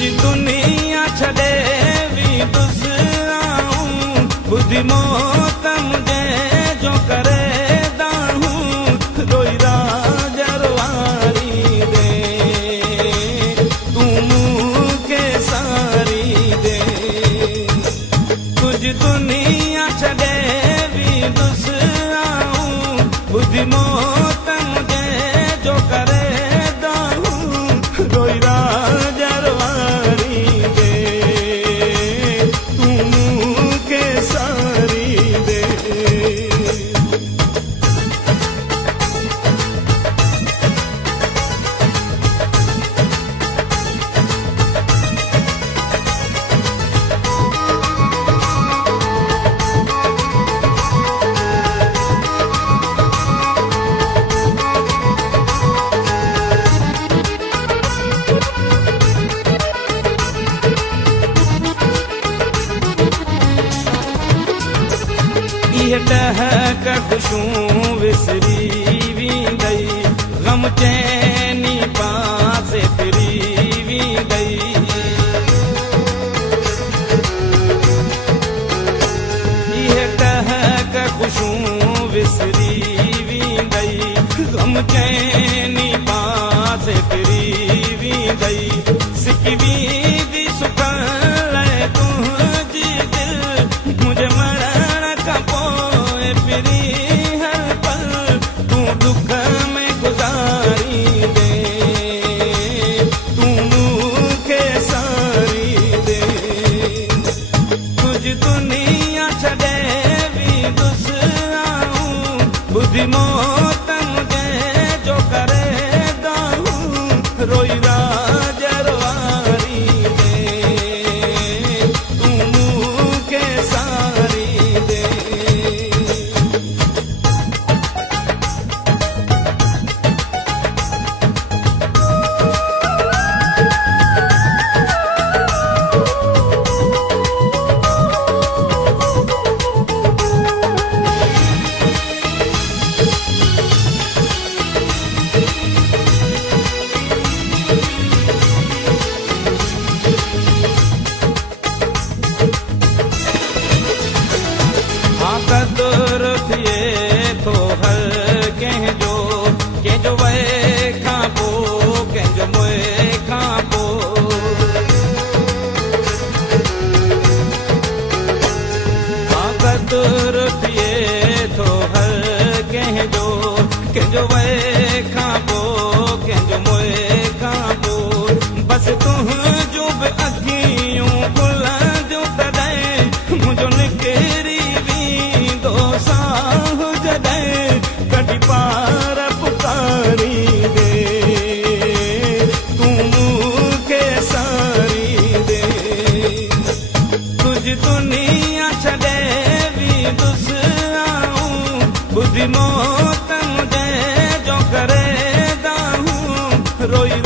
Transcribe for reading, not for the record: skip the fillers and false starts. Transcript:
तुझी दुनिया छड़े भी दुसराऊं बुद्धि मौत मुझे जो करे दाहूं रोई राजरवारी दे तू मुझे सारी दे तुझी दुनिया छड़े भी दुसराऊं बुद्धि मौत मुझे जो करे दाहूं रोई राजरवारी दे तू मुझे सारी दे। ये टहक खुशूं विसरी भी गई गम चैनी पास फिरी भी गई ये टहक खुशूं विसरी भी गई गम चैनी पास फिरी भी गई सिकवी दी सुखल तुझी दिल मुझे मरण का फिरी हर पल तू दुख में गुजारी दे तू मुझे सारी दे तुझ दुनिया छड़े भी दुसराऊं बुद्धि मौत मुझे जो करे दाहूं रोई राजरवारी दे तू मुझे सारी दे। कदर थिए तो हर कंहिंजो वए खां पोइ कंहिंजो मुए खां पोइ कदर थिए तो हर कंहिंजो वए खां पोइ कंहिंजो मुए खां पोइ बसि तुंहिंजो बि अखियूं खुलंदियूं तॾहिं मुंहिंजो निकिरी साह जॾहिं कॾहिं पार पुकारी दे तू मुझे सारी दे तुझ दुनिया छड़े भी दुसराऊं बुद्धि मौत मुझे जो करे दाहूं रोई